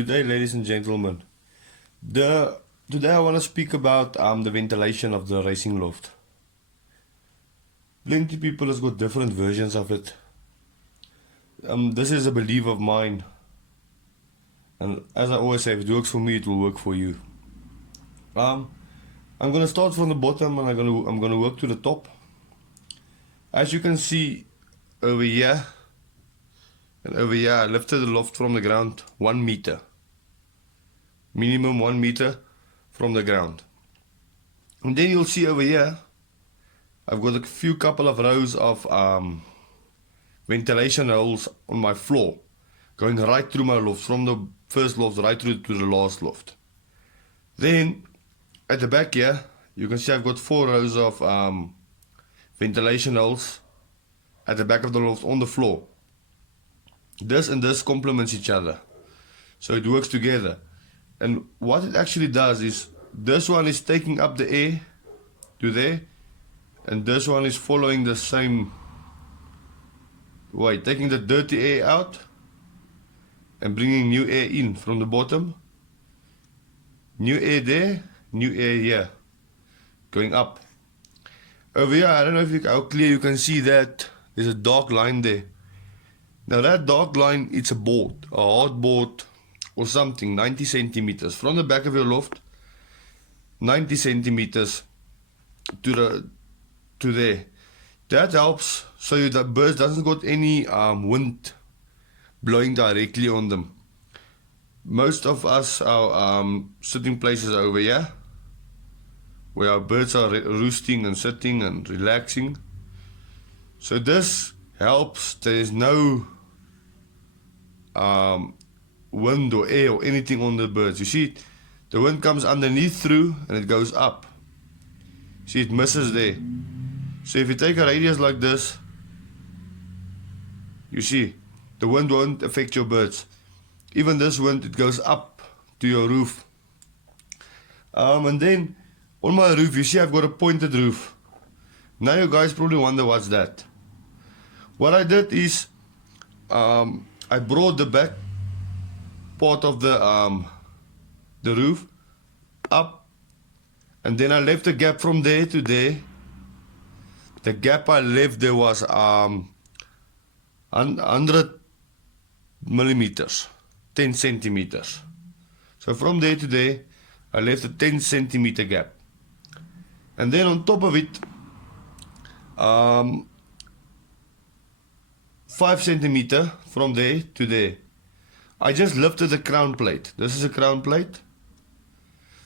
Good day, ladies and gentlemen. Today I want to speak about the ventilation of the racing loft. Plenty people has got different versions of it. This is a belief of mine, and as I always say, if it works for me, it will work for you. I'm gonna start from the bottom and I'm gonna work to the top. As you can see over here and over here, I lifted the loft from the ground 1 meter. Minimum 1 meter from the ground. And then you'll see over here, I've got a couple of rows of ventilation holes on my floor, going right through my loft, from the first loft right through to the last loft. Then at the back here, you can see I've got 4 rows of ventilation holes at the back of the loft on the floor. This and this complements each other, so it works together. And what it actually does is, this one is taking up the air to there, and this one is following the same way, taking the dirty air out and bringing new air in from the bottom. New air there, new air here, going up. Over here, I don't know how clear you can see that there's a dark line there. Now that dark line, it's a board, a hard board or something, 90 centimeters from the back of your loft, 90 centimeters to there. That helps so that birds doesn't got any wind blowing directly on them. Most of us, our sitting places are over here, where our birds are roosting and sitting and relaxing. So this helps. There is no wind or air or anything on the birds. You see, the wind comes underneath through and it goes up. See, it misses there. So if you take a radius like this, you see, the wind won't affect your birds. Even this wind, it goes up to your roof. And then on my roof, you see I've got a pointed roof. Now you guys probably wonder what's that. What I did is, I brought the back part of the roof up, and then I left a gap from there to there. The gap I left there was 100 millimeters, 10 centimeters. So from there to there, I left a 10 centimeter gap. And then on top of it, 5 centimeter from there to there, I just lifted the crown plate. This is a crown plate.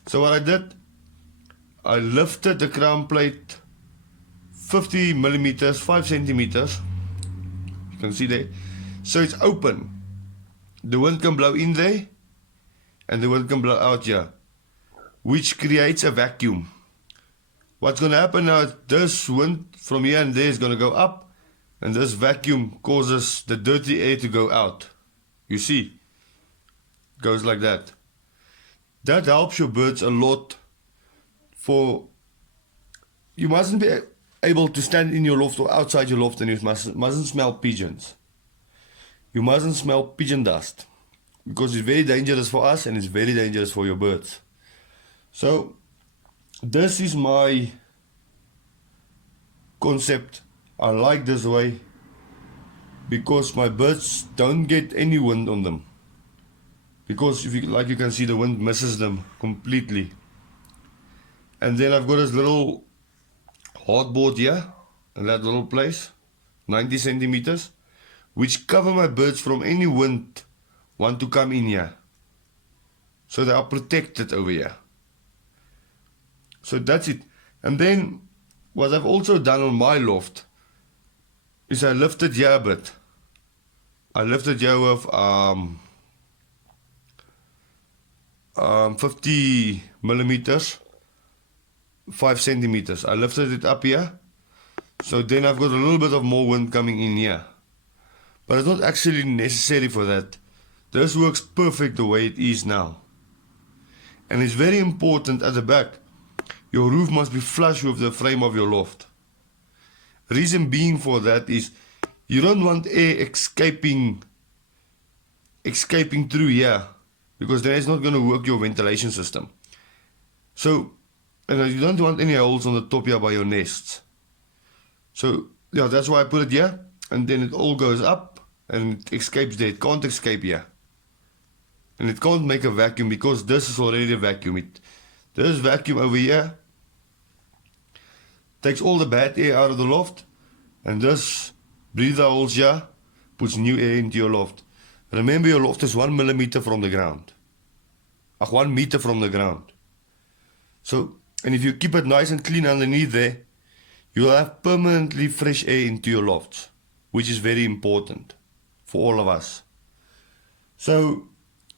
So what I did, I lifted the crown plate 50 millimeters, 5 centimeters. You can see there. So it's open. The wind can blow in there and the wind can blow out here, which creates a vacuum. What's going to happen now is this wind from here and there is going to go up, and this vacuum causes the dirty air to go out. You see, it goes like that. That helps your birds a lot. You mustn't be able to stand in your loft or outside your loft, and you mustn't smell pigeons. You mustn't smell pigeon dust, because it's very dangerous for us and it's very dangerous for your birds. So this is my concept. I like this way because my birds don't get any wind on them, because like you can see, the wind misses them completely. And then I've got this little hardboard here in that little place, 90 centimeters, which cover my birds from any wind want to come in here, so they are protected over here. So that's it. And then what I've also done on my loft is I lifted here a bit. I lifted here with 50 millimeters, 5 centimeters. I lifted it up here, so then I've got a little bit of more wind coming in here. But it's not actually necessary for that. This works perfect the way it is now. And it's very important at the back, your roof must be flush with the frame of your loft. Reason being for that is, you don't want air escaping through here. because then it's not going to work your ventilation system. So, and you don't want any holes on the top here by your nests. So yeah, that's why I put it here, and then it all goes up and it escapes there. It can't escape here, and it can't make a vacuum because this is already a vacuum. This vacuum over here takes all the bad air out of the loft, and this breather holes here puts new air into your loft. Remember, your loft is 1 millimeter from the ground. 1 meter from the ground. So, and if you keep it nice and clean underneath there, you'll have permanently fresh air into your lofts, which is very important for all of us. So,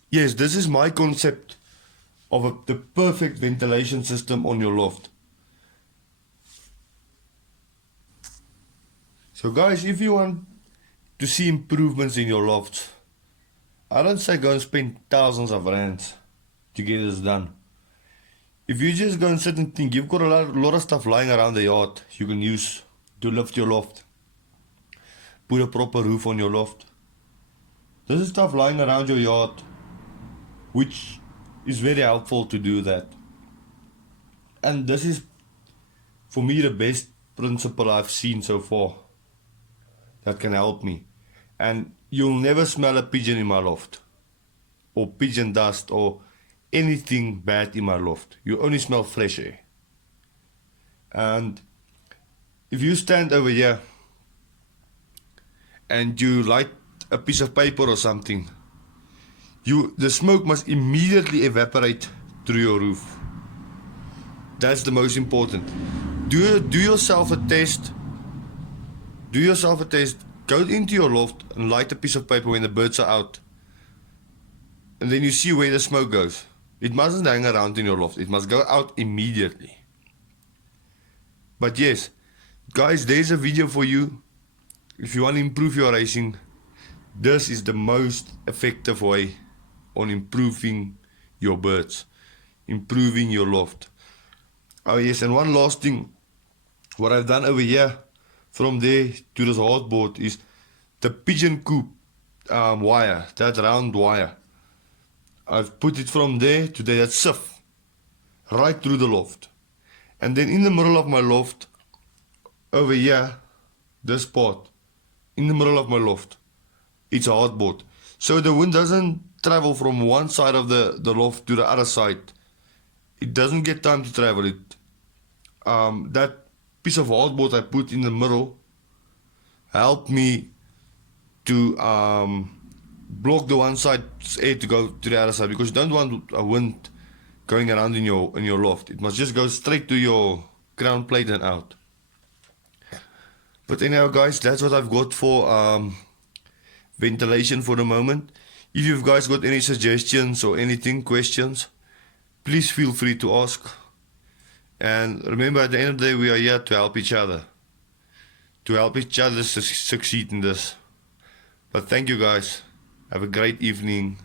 yes, this is my concept of the perfect ventilation system on your loft. So guys, if you want to see improvements in your lofts, I don't say go and spend thousands of rands to get this done. If you just go and sit and think, you've got a lot of stuff lying around the yard you can use to lift your loft. Put a proper roof on your loft. This is stuff lying around your yard, which is very helpful to do that. And this is, for me, the best principle I've seen so far that can help me. And you'll never smell a pigeon in my loft, or pigeon dust, or anything bad in my loft. You only smell fresh air. And if you stand over here and you light a piece of paper or something, the smoke must immediately evaporate through your roof. That's the most important. Do yourself a test. Do yourself a test. Go into your loft and light a piece of paper when the birds are out. And then you see where the smoke goes. It mustn't hang around in your loft. It must go out immediately. But yes, guys, there's a video for you. If you want to improve your racing, this is the most effective way on improving your birds, improving your loft. Oh yes, and one last thing. What I've done over here, from there to this hardboard, is the pigeon coop wire, that round wire. I've put it from there to there, that sieve, right through the loft. And then in the middle of my loft, over here, this part, in the middle of my loft, it's a hardboard. So the wind doesn't travel from one side of the loft to the other side. It doesn't get time to travel it. That piece of hardboard I put in the middle helped me to block the one side's air to go to the other side, because you don't want a wind going around in your loft. It must just go straight to your ground plate and out. But anyhow, guys, that's what I've got for ventilation for the moment. If you've guys got any suggestions or anything, questions, please feel free to ask. And remember, at the end of the day, we are here to help each other. To help each other succeed in this. But thank you, guys. Have a great evening.